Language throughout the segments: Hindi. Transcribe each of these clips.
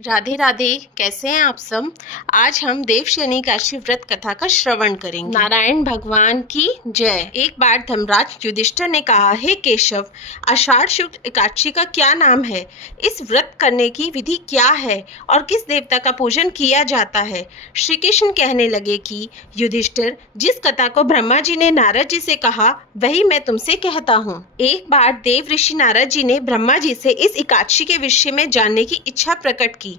राधे राधे। कैसे हैं आप सब। आज हम देवशयनी एकादशी व्रत कथा का श्रवण करेंगे। नारायण भगवान की जय। एक बार धर्मराज युधिष्ठिर ने कहा, हे केशव, आषाढ़ शुक्ल एकादशी का क्या नाम है, इस व्रत करने की विधि क्या है और किस देवता का पूजन किया जाता है। श्री कृष्ण कहने लगे कि युधिष्ठिर, जिस कथा को ब्रह्मा जी ने नारद जी से कहा वही मैं तुमसे कहता हूँ। एक बार देव ऋषि नारद जी ने ब्रह्मा जी से इस एकादशी के विषय में जानने की इच्छा प्रकट की।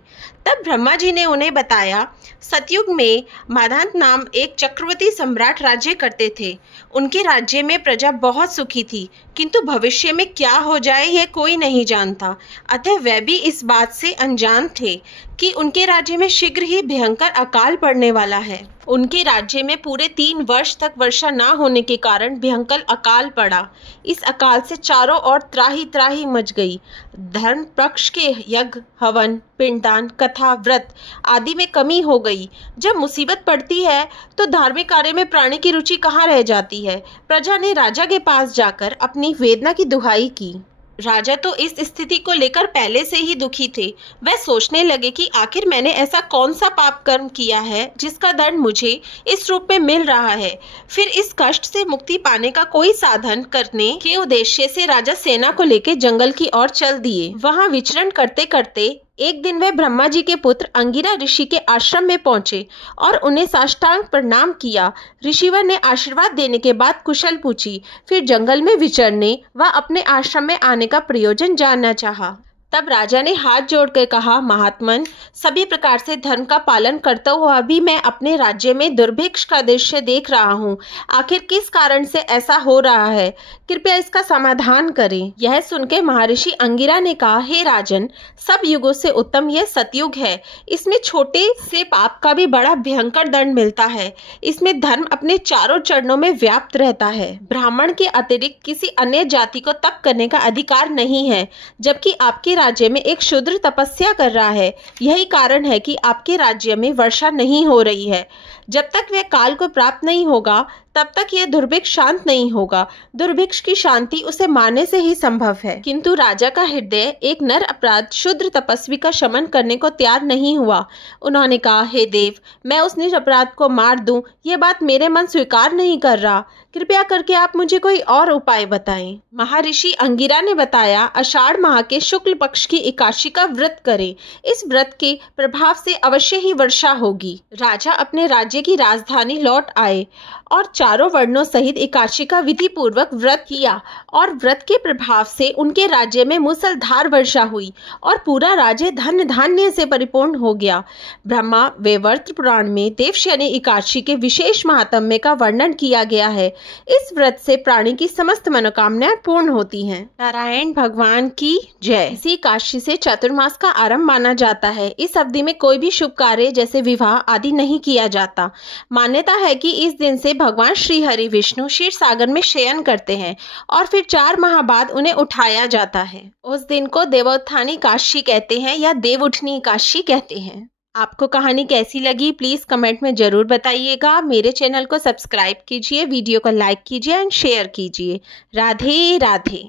तब ब्रह्मा जी ने उन्हें बताया, सतयुग में माधांत नाम एक चक्रवर्ती सम्राट राज्य करते थे। उनके राज्य में प्रजा बहुत सुखी थी, किंतु भविष्य में क्या हो जाए यह कोई नहीं जानता। अतः वे भी इस बात से अनजान थे कि उनके राज्य में शीघ्र ही भयंकर अकाल पड़ने वाला है। उनके राज्य में पूरे 3 वर्ष तक वर्षा न होने के कारण भयंकर अकाल पड़ा। इस अकाल से चारों ओर त्राही त्राही मच गई। धर्म पक्ष के यज्ञ, हवन, पिंडदान, कथा, व्रत आदि में कमी हो गई। जब मुसीबत पड़ती है तो धार्मिक कार्य में प्राणी की रुचि कहाँ रह जाती है। प्रजा ने राजा के पास जाकर अपनी वेदना की दुहाई की। राजा तो इस स्थिति को लेकर पहले से ही दुखी थे। वह सोचने लगे कि आखिर मैंने ऐसा कौन सा पाप कर्म किया है जिसका दंड मुझे इस रूप में मिल रहा है। फिर इस कष्ट से मुक्ति पाने का कोई साधन करने के उद्देश्य से राजा सेना को लेकर जंगल की ओर चल दिए। वहां विचरण करते करते एक दिन वे ब्रह्मा जी के पुत्र अंगिरा ऋषि के आश्रम में पहुंचे और उन्हें साष्टांग प्रणाम किया। ऋषिवर ने आशीर्वाद देने के बाद कुशल पूछी। फिर जंगल में विचरने व अपने आश्रम में आने का प्रयोजन जानना चाहा। तब राजा ने हाथ जोड़कर कहा, महात्मन, सभी प्रकार से धर्म का पालन करता हुआ भी मैं अपने राज्य में दुर्भिक्ष का दृश्य देख रहा हूँ। आखिर किस कारण से ऐसा हो रहा है, कृपया इसका समाधान करें। यह सुनकर महर्षि अंगिरा ने कहा, हे राजन, सब युगों से उत्तम यह सतयुग है। इसमें छोटे से पाप का भी बड़ा भयंकर दंड मिलता है। इसमें धर्म अपने चारों चरणों में व्याप्त रहता है। ब्राह्मण के अतिरिक्त किसी अन्य जाति को तप करने का अधिकार नहीं है, जबकि आपके राज्य में एक शूद्र तपस्या कर रहा है। यही कारण है कि आपके राज्य में वर्षा नहीं हो रही है। जब तक वह काल को प्राप्त नहीं होगा तब तक यह दुर्भिक्ष शांत नहीं होगा। दुर्भिक्ष की शांति उसे मारने से ही संभव है। किंतु राजा का हृदय एक नर अपराध शूद्र तपस्वी का शमन करने को तैयार नहीं हुआ। उन्होंने कहा, हे देव, मैं उस निर अपराध को मार दूं, यह बात मेरे मन स्वीकार नहीं कर रहा। कृपया करके आप मुझे कोई और उपाय बताएं। महर्षि अंगिरा ने बताया, आषाढ़ माह के शुक्ल पक्ष की एकादशी का व्रत करें। इस व्रत के प्रभाव से अवश्य ही वर्षा होगी। राजा अपने राज्य की राजधानी लौट आए और चारों वर्णों सहित एकादशी का विधि पूर्वक व्रत किया और व्रत के प्रभाव से उनके राज्य में मूसलधार वर्षा हुई और पूरा राज्य धन धान्य से परिपूर्ण हो गया। ब्रह्मा वैवर्त पुराण में देवशयनी एकादशी के विशेष महात्म्य का वर्णन किया गया है। इस व्रत से प्राणी की समस्त मनोकामनाएं पूर्ण होती हैं। नारायण भगवान की जय। इसी एकादशी से चातुर्मास का आरंभ माना जाता है। इस अवधि में कोई भी शुभ कार्य जैसे विवाह आदि नहीं किया जाता। मान्यता है कि इस दिन से भगवान श्री हरि विष्णु क्षीर सागर में शयन करते हैं और फिर 4 माह बाद उन्हें उठाया जाता है। उस दिन को देवोत्थानी एकादशी कहते हैं या देव उठनी एकादशी कहते हैं। आपको कहानी कैसी लगी प्लीज कमेंट में जरूर बताइएगा। मेरे चैनल को सब्सक्राइब कीजिए, वीडियो को लाइक कीजिए एंड शेयर कीजिए। राधे राधे।